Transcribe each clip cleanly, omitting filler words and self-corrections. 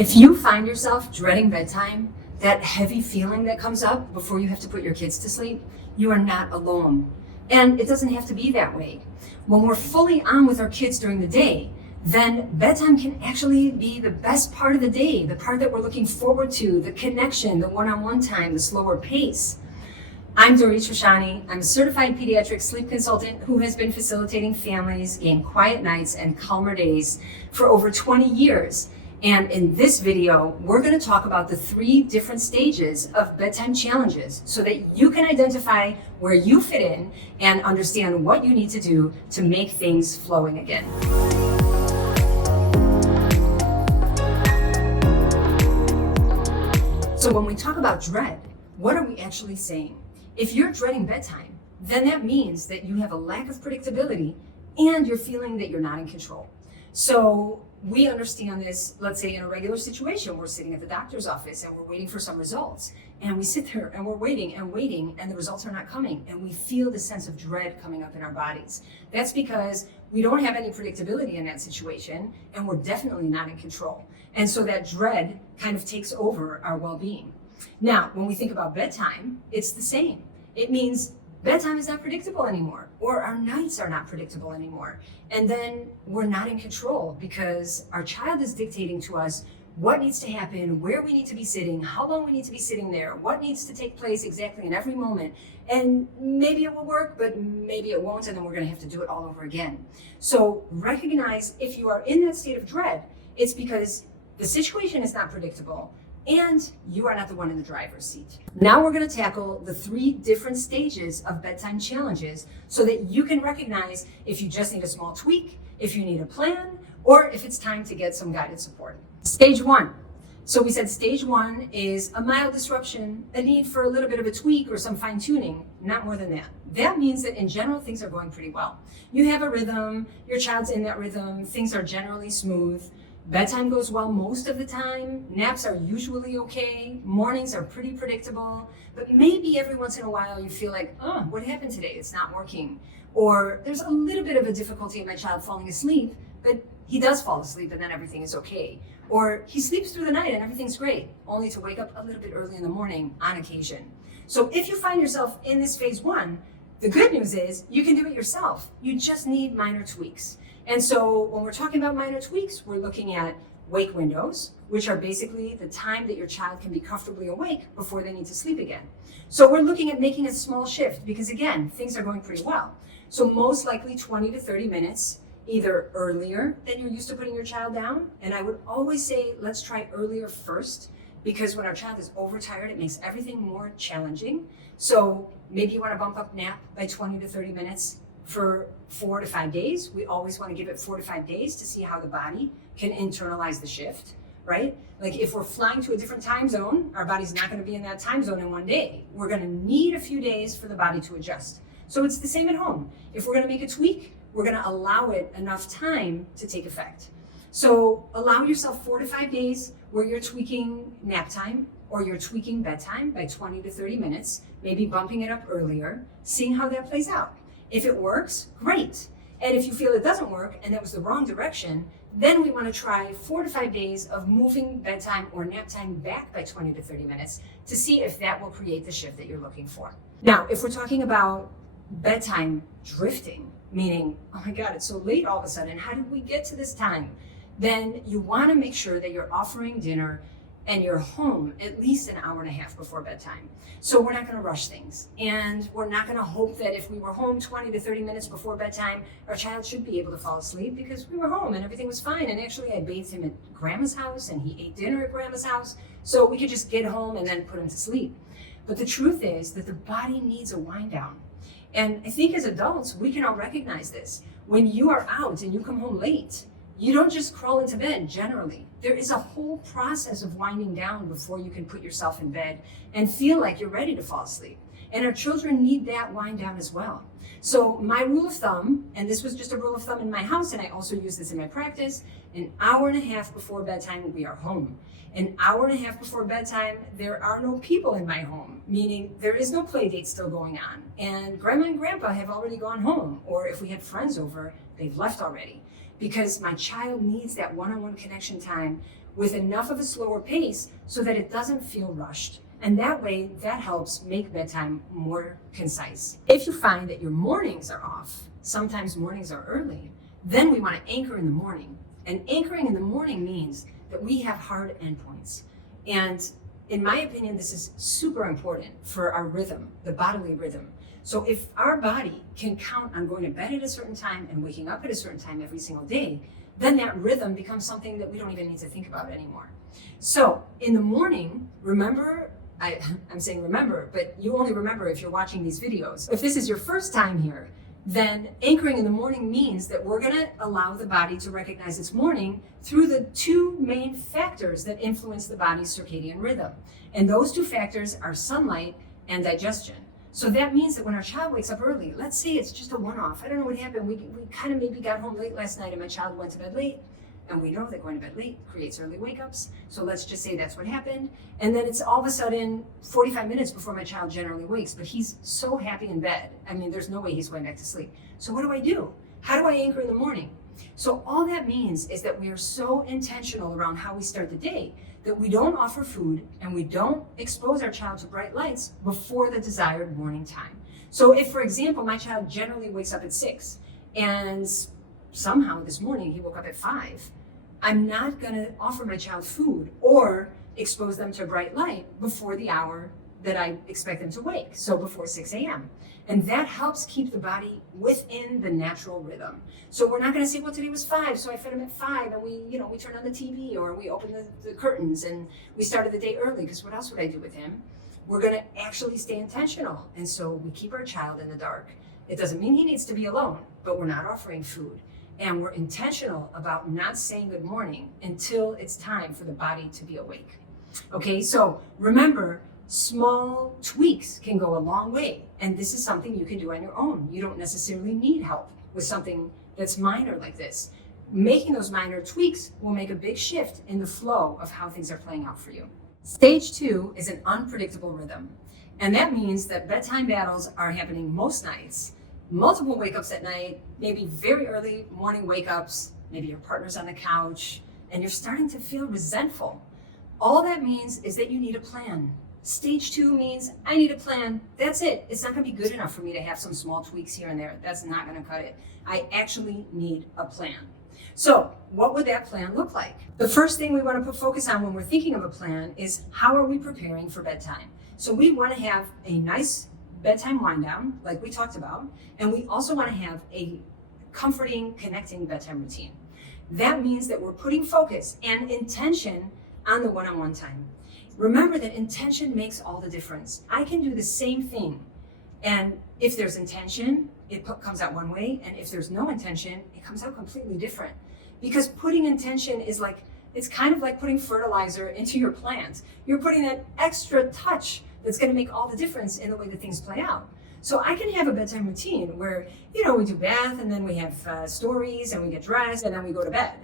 If you find yourself dreading bedtime, that heavy feeling that comes up before you have to put your kids to sleep, you are not alone. And it doesn't have to be that way. When we're fully on with our kids during the day, then bedtime can actually be the best part of the day, the part that we're looking forward to, the connection, the one-on-one time, the slower pace. I'm Dorit Shoshani. I'm a certified pediatric sleep consultant who has been facilitating families gain quiet nights and calmer days for over 20 years. And in this video, we're going to talk about the 3 different stages of bedtime challenges so that you can identify where you fit in and understand what you need to do to make things flowing again. So when we talk about dread, what are we actually saying? If you're dreading bedtime, then that means that you have a lack of predictability and you're feeling that you're not in control. So we understand this, let's say in a regular situation, we're sitting at the doctor's office and we're waiting for some results. And we sit there and we're waiting and the results are not coming. And we feel the sense of dread coming up in our bodies. That's because we don't have any predictability in that situation and we're definitely not in control. And so that dread kind of takes over our well-being. Now, when we think about bedtime, it's the same. It means bedtime is not predictable anymore, or our nights are not predictable anymore. And then we're not in control because our child is dictating to us what needs to happen, where we need to be sitting, how long we need to be sitting there, what needs to take place exactly in every moment. And maybe it will work, but maybe it won't, and then we're going to have to do it all over again. So recognize if you are in that state of dread, it's because the situation is not predictable and you are not the one in the driver's seat. Now we're going to tackle the 3 different stages of bedtime challenges so that you can recognize if you just need a small tweak, if you need a plan, or if it's time to get some guided support. Stage 1. So we said stage 1 is a mild disruption, a need for a little bit of a tweak or some fine tuning, not more than that. That means that in general, things are going pretty well. You have a rhythm, your child's in that rhythm, things are generally smooth. Bedtime goes well most of the time. Naps are usually okay. Mornings are pretty predictable. But maybe every once in a while you feel like, oh, what happened today? It's not working. Or there's a little bit of a difficulty in my child falling asleep, but he does fall asleep and then everything is okay. Or he sleeps through the night and everything's great, only to wake up a little bit early in the morning on occasion. So if you find yourself in this phase 1, the good news is you can do it yourself. You just need minor tweaks. And so when we're talking about minor tweaks, we're looking at wake windows, which are basically the time that your child can be comfortably awake before they need to sleep again. So we're looking at making a small shift because, again, things are going pretty well. So most likely 20 to 30 minutes, either earlier than you're used to putting your child down. And I would always say, let's try earlier first, because when our child is overtired, it makes everything more challenging. So maybe you want to bump up nap by 20 to 30 minutes for 4 to 5 days. We always want to give it 4 to 5 days to see how the body can internalize the shift, right? Like if we're flying to a different time zone, our body's not going to be in that time zone in one day. We're going to need a few days for the body to adjust. So it's the same at home. If we're going to make a tweak, we're going to allow it enough time to take effect. So allow yourself 4 to 5 days where you're tweaking nap time or you're tweaking bedtime by 20 to 30 minutes, maybe bumping it up earlier, seeing how that plays out. If it works, great. And if you feel it doesn't work and that was the wrong direction, then we want to try 4 to 5 days of moving bedtime or nap time back by 20 to 30 minutes to see if that will create the shift that you're looking for. Now, if we're talking about bedtime drifting, meaning, oh my God, it's so late all of a sudden, how did we get to this time? Then you want to make sure that you're offering dinner and you're home at least an hour and a half before bedtime. So we're not going to rush things. And we're not going to hope that if we were home 20 to 30 minutes before bedtime, our child should be able to fall asleep because we were home and everything was fine. And actually I bathed him at grandma's house and he ate dinner at grandma's house. So we could just get home and then put him to sleep. But the truth is that the body needs a wind down. And I think as adults, we can all recognize this. When you are out and you come home late, you don't just crawl into bed generally. There is a whole process of winding down before you can put yourself in bed and feel like you're ready to fall asleep. And our children need that wind down as well. So my rule of thumb, and this was just a rule of thumb in my house, and I also use this in my practice, an hour and a half before bedtime, we are home. An hour and a half before bedtime, there are no people in my home, meaning there is no play date still going on. And grandma and grandpa have already gone home, or if we had friends over, they've left already. Because my child needs that one-on-one connection time with enough of a slower pace so that it doesn't feel rushed. And that way, that helps make bedtime more concise. If you find that your mornings are off, sometimes mornings are early, then we want to anchor in the morning. And anchoring in the morning means that we have hard endpoints. And in my opinion, this is super important for our rhythm, the bodily rhythm. So if our body can count on going to bed at a certain time and waking up at a certain time every single day, then that rhythm becomes something that we don't even need to think about anymore. So in the morning, remember, I'm saying remember, but you only remember if you're watching these videos. If this is your first time here, then anchoring in the morning means that we're going to allow the body to recognize it's morning through the two main factors that influence the body's circadian rhythm. And those two factors are sunlight and digestion. So that means that when our child wakes up early, let's say it's just a one-off. I don't know what happened. We kind of maybe got home late last night and my child went to bed late. And we know that going to bed late creates early wake-ups. So let's just say that's what happened. And then it's all of a sudden 45 minutes before my child generally wakes, but he's so happy in bed. I mean, there's no way he's going back to sleep. So what do I do? How do I anchor in the morning? So all that means is that we are so intentional around how we start the day that we don't offer food and we don't expose our child to bright lights before the desired morning time. So if, for example, my child generally wakes up at 6 and somehow this morning he woke up at 5, I'm not going to offer my child food or expose them to bright light before the hour that I expect them to wake, so before 6 a.m. And that helps keep the body within the natural rhythm. So we're not going to say, well, today was 5, so I fed him at 5, and we turned on the TV or we opened the curtains and we started the day early, because what else would I do with him? We're going to actually stay intentional. And so we keep our child in the dark. It doesn't mean he needs to be alone, but we're not offering food. And we're intentional about not saying good morning until it's time for the body to be awake. Okay, so remember, small tweaks can go a long way. And this is something you can do on your own. You don't necessarily need help with something that's minor like this. Making those minor tweaks will make a big shift in the flow of how things are playing out for you. Stage 2 is an unpredictable rhythm. And that means that bedtime battles are happening most nights. Multiple wake-ups at night, maybe very early morning wake-ups, maybe your partner's on the couch, and you're starting to feel resentful. All that means is that you need a plan. Stage 2 means I need a plan. That's it. It's not going to be good enough for me to have some small tweaks here and there. That's not going to cut it. I actually need a plan. So what would that plan look like? The first thing we want to put focus on when we're thinking of a plan is how are we preparing for bedtime? So we want to have a nice bedtime wind down, like we talked about, and we also want to have a comforting, connecting bedtime routine. That means that we're putting focus and intention on the one-on-one time. Remember that intention makes all the difference. I can do the same thing, and if there's intention, it comes out one way, and if there's no intention, it comes out completely different. Because putting intention is like, it's kind of like putting fertilizer into your plant. You're putting that extra touch that's going to make all the difference in the way that things play out. So I can have a bedtime routine where, we do bath and then we have stories and we get dressed and then we go to bed.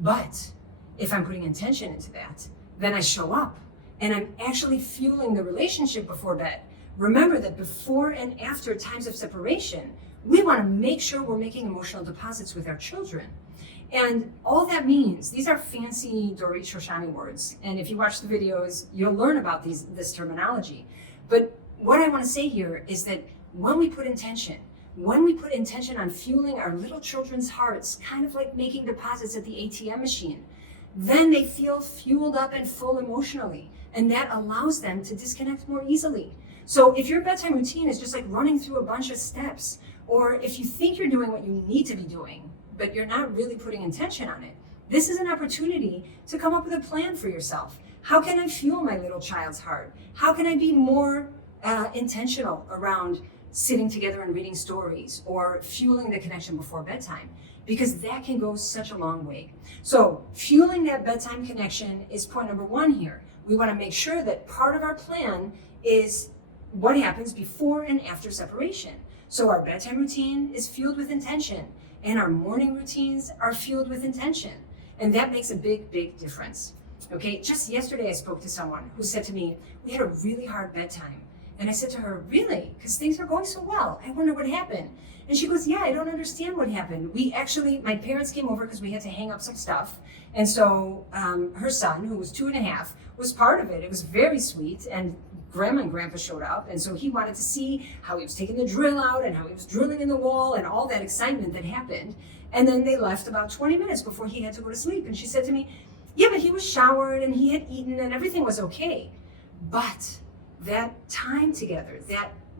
But if I'm putting intention into that, then I show up and I'm actually fueling the relationship before bed. Remember that before and after times of separation, we want to make sure we're making emotional deposits with our children. And all that means, these are fancy Dorit Shoshani words. And if you watch the videos, you'll learn about this terminology. But what I want to say here is that when we put intention on fueling our little children's hearts, kind of like making deposits at the ATM machine, then they feel fueled up and full emotionally. And that allows them to disconnect more easily. So if your bedtime routine is just like running through a bunch of steps, or if you think you're doing what you need to be doing, but you're not really putting intention on it, this is an opportunity to come up with a plan for yourself. How can I fuel my little child's heart? How can I be more intentional around sitting together and reading stories or fueling the connection before bedtime? Because that can go such a long way. So fueling that bedtime connection is point number 1 here. We want to make sure that part of our plan is what happens before and after separation. So our bedtime routine is fueled with intention, and our morning routines are fueled with intention. And that makes a big, big difference. Okay, just yesterday I spoke to someone who said to me, we had a really hard bedtime. And I said to her, really? Because things are going so well. I wonder what happened. And she goes, yeah, I don't understand what happened. My parents came over because we had to hang up some stuff. And so her son, who was 2.5, was part of it. It was very sweet. And Grandma and Grandpa showed up. And so he wanted to see how he was taking the drill out and how he was drilling in the wall and all that excitement that happened. And then they left about 20 minutes before he had to go to sleep. And she said to me, yeah, but he was showered and he had eaten and everything was okay. But that time together,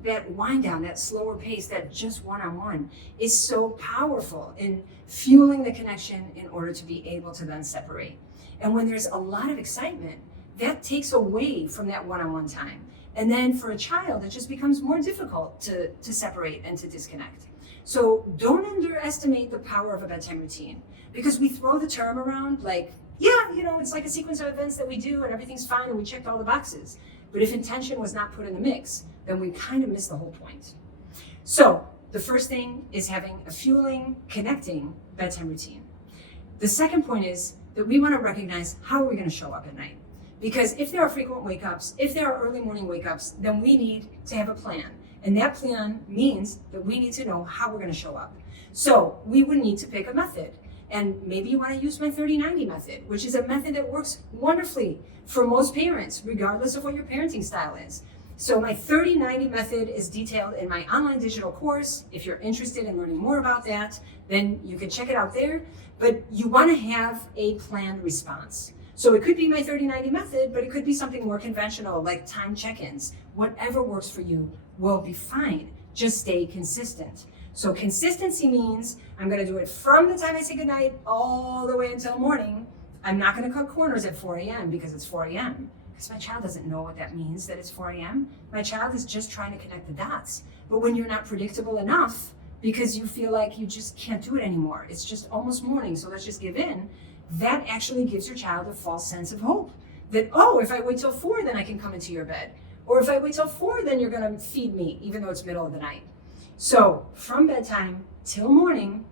that wind down, that slower pace, that just one-on-one is so powerful in fueling the connection in order to be able to then separate. And when there's a lot of excitement, that takes away from that one-on-one time. And then for a child, it just becomes more difficult to separate and to disconnect. So don't underestimate the power of a bedtime routine, because we throw the term around like, yeah, it's like a sequence of events that we do and everything's fine and we checked all the boxes. But if intention was not put in the mix, then we kind of miss the whole point. So the first thing is having a fueling, connecting bedtime routine. The second point is that we want to recognize how are we going to show up at night. Because if there are frequent wake-ups, if there are early morning wake-ups, then we need to have a plan. And that plan means that we need to know how we're going to show up. So we would need to pick a method. And maybe you want to use my 30-90 method, which is a method that works wonderfully for most parents, regardless of what your parenting style is. So my 30-90 method is detailed in my online digital course. If you're interested in learning more about that, then you can check it out there. But you want to have a planned response. So it could be my 30-90 method, but it could be something more conventional like time check-ins. Whatever works for you will be fine. Just stay consistent. So consistency means I'm going to do it from the time I say goodnight all the way until morning. I'm not going to cut corners at 4 a.m. because it's 4 a.m. Because my child doesn't know what that means, that it's 4 a.m. My child is just trying to connect the dots. But when you're not predictable enough because you feel like you just can't do it anymore, it's just almost morning, so let's just give in, that actually gives your child a false sense of hope. That, oh, if I wait till 4, then I can come into your bed. Or if I wait till 4, then you're going to feed me, even though it's middle of the night. So from bedtime till morning,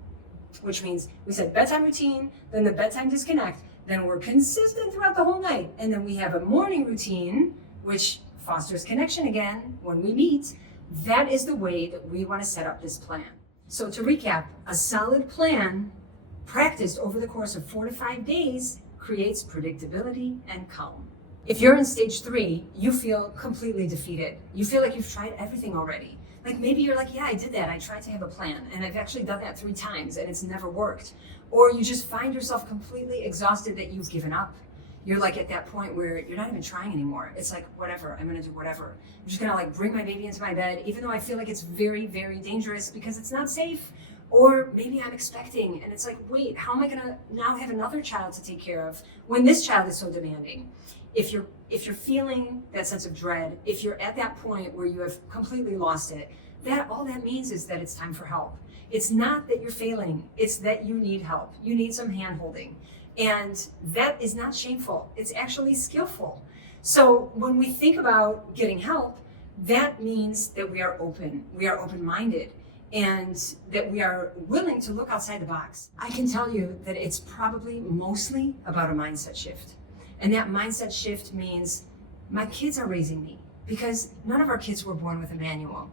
which means we said bedtime routine, then the bedtime disconnect, then we're consistent throughout the whole night. And then we have a morning routine, which fosters connection again when we meet. That is the way that we want to set up this plan. So to recap, a solid plan practiced over the course of 4 to 5 days creates predictability and calm. If you're in stage 3, you feel completely defeated. You feel like you've tried everything already. Like maybe you're like, yeah, I did that. I tried to have a plan and I've actually done that 3 times and it's never worked. Or you just find yourself completely exhausted that you've given up. You're like at that point where you're not even trying anymore. It's like, whatever, I'm gonna do whatever. I'm just gonna like bring my baby into my bed, even though I feel like it's very, very dangerous because it's not safe. Or maybe I'm expecting and it's like, wait, how am I gonna now have another child to take care of when this child is so demanding? If you're feeling that sense of dread, if you're at that point where you have completely lost it, all that means is that it's time for help. It's not that you're failing, it's that you need help. You need some hand-holding. And that is not shameful, it's actually skillful. So when we think about getting help, that means that we are open-minded, and that we are willing to look outside the box. I can tell you that it's probably mostly about a mindset shift. And that mindset shift means my kids are raising me, because none of our kids were born with a manual.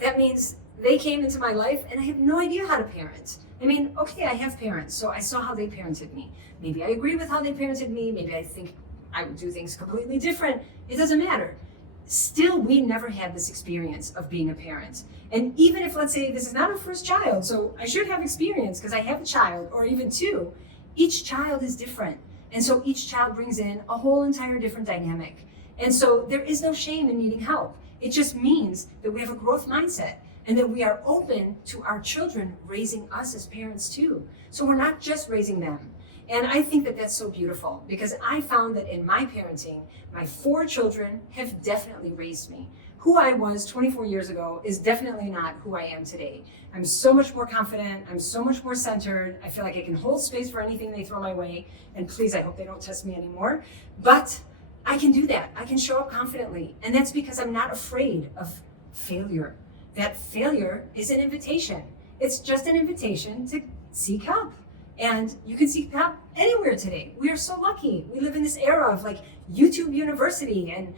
That means they came into my life and I have no idea how to parent. I mean, okay, I have parents, so I saw how they parented me. Maybe I agree with how they parented me. Maybe I think I would do things completely different. It doesn't matter. Still, we never had this experience of being a parent. And even if, let's say, this is not our first child, so I should have experience because I have a child or even 2, each child is different. And so each child brings in a whole entire different dynamic. And so there is no shame in needing help. It just means that we have a growth mindset and that we are open to our children raising us as parents too. So we're not just raising them. And I think that that's so beautiful because I found that in my parenting, my 4 children have definitely raised me. Who I was 24 years ago is definitely not who I am today. I'm so much more confident. I'm so much more centered. I feel like I can hold space for anything they throw my way. And please, I hope they don't test me anymore. But I can do that. I can show up confidently. And that's because I'm not afraid of failure. That failure is an invitation. It's just an invitation to seek help. And you can seek help anywhere today. We are so lucky. We live in this era of like YouTube University and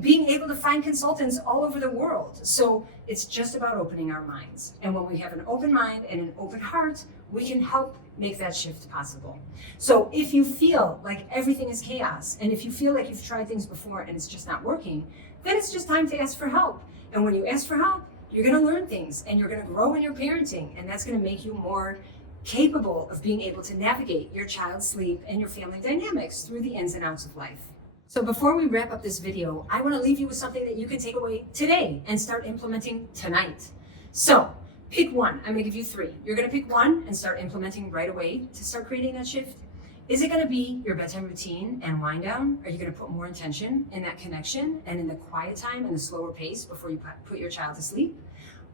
being able to find consultants all over the world. So it's just about opening our minds. And when we have an open mind and an open heart, we can help make that shift possible. So if you feel like everything is chaos, and if you feel like you've tried things before and it's just not working, then it's just time to ask for help. And when you ask for help, you're going to learn things and you're going to grow in your parenting, and that's going to make you more capable of being able to navigate your child's sleep and your family dynamics through the ins and outs of life. So before we wrap up this video, I want to leave you with something that you can take away today and start implementing tonight. So pick one. I'm going to give you three. You're going to pick one and start implementing right away to start creating that shift. Is it going to be your bedtime routine and wind down? Are you going to put more intention in that connection and in the quiet time and the slower pace before you put your child to sleep?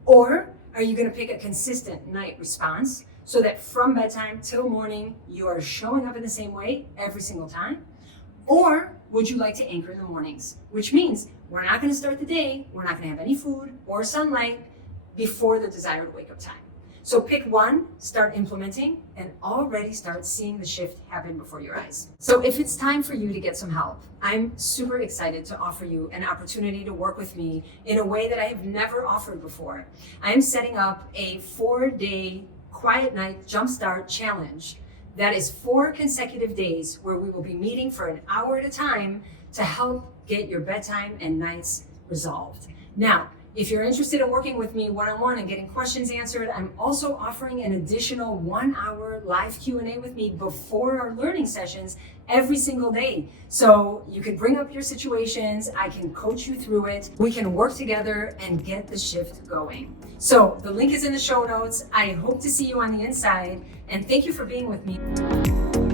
Or are you going to pick a consistent night response so that from bedtime till morning, you are showing up in the same way every single time? Or would you like to anchor in the mornings, which means we're not going to start the day, we're not going to have any food or sunlight before the desired wake-up time. So pick one, start implementing, and already start seeing the shift happen before your eyes. So if it's time for you to get some help, I'm super excited to offer you an opportunity to work with me in a way that I have never offered before. I am setting up a 4-day Quiet Night Jumpstart Challenge. That is 4 consecutive days where we will be meeting for an hour at a time to help get your bedtime and nights resolved. Now, if you're interested in working with me one-on-one and getting questions answered, I'm also offering an additional 1-hour live Q&A with me before our learning sessions every single day. So you can bring up your situations, I can coach you through it, we can work together and get the shift going. So the link is in the show notes. I hope to see you on the inside, and thank you for being with me.